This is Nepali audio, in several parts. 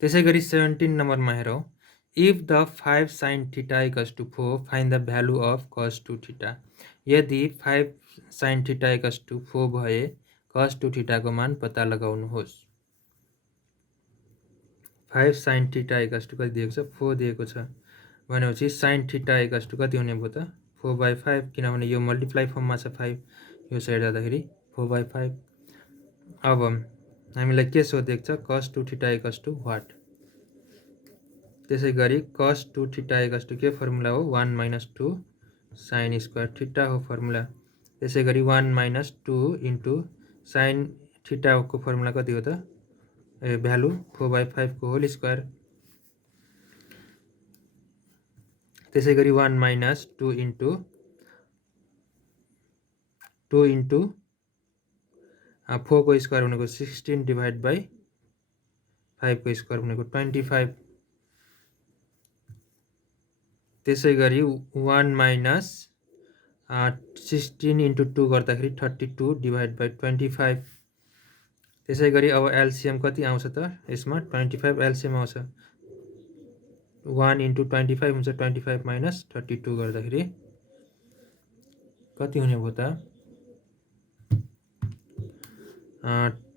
त्यसै गरी 17 नम्बरमा हेरौँ, if the 5 sin theta equals to 4 find the value of cos 2 theta. यदि 5 sin थीटा इक्वल्स टु 4 भए cos 2 थीटाको मान पत्ता लगाउनुहोस्। 5 sin थीटा इक्वल्स टु कति दिएको छ, 4 दिएको छ भनेपछि sin थीटा इक्वल्स टु कति हुने भयो त, 4/5, किनभने यो मल्टिप्लाई फर्ममा छ 5, यो साइड जाँदाखेरि 4/5। अब हामीलाई के सोधेको छ, cos 2 theta equals to what. त्यसै गरी cos 2 थीटा इक्वल्स टु के फर्मुला हो, 1 - 2 sin स्क्वायर थीटा हो फर्मुला। त्यसै गरी 1 - 2 इन्टु sin थीटाको फर्मुला कति हो त, भ्यालु 4/5 को होल स्क्वायर। त्यसै गरी 1 - 2 इन्टु 4 को स्क्वायर भनेको 16 डिभाइड बाई 5 को स्क्वायर भनेको 25। त्यसै गरी 1 - 16 इन्टु 2 गर्दाखेरि 32 डिभाइड बाई 25। त्यसै गरी अब एलसिएम कति आउँछ त यसमा, 25 एलसिएम आउँछ, 1 इन्टु 25 हुन्छ 25 माइनस 32 गर्दाखेरि कति हुने भयो त,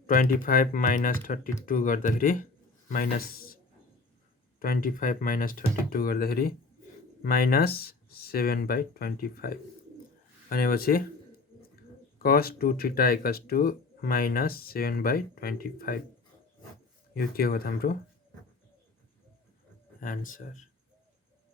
25 माइनस 32 गर्दाखेरि माइनस 25 माइनस 32 गर्दाखेरि माइनस 7/25 भनेपछि cos 2 theta equals to minus 7/25। यो के हो त हाम्रो एन्सर।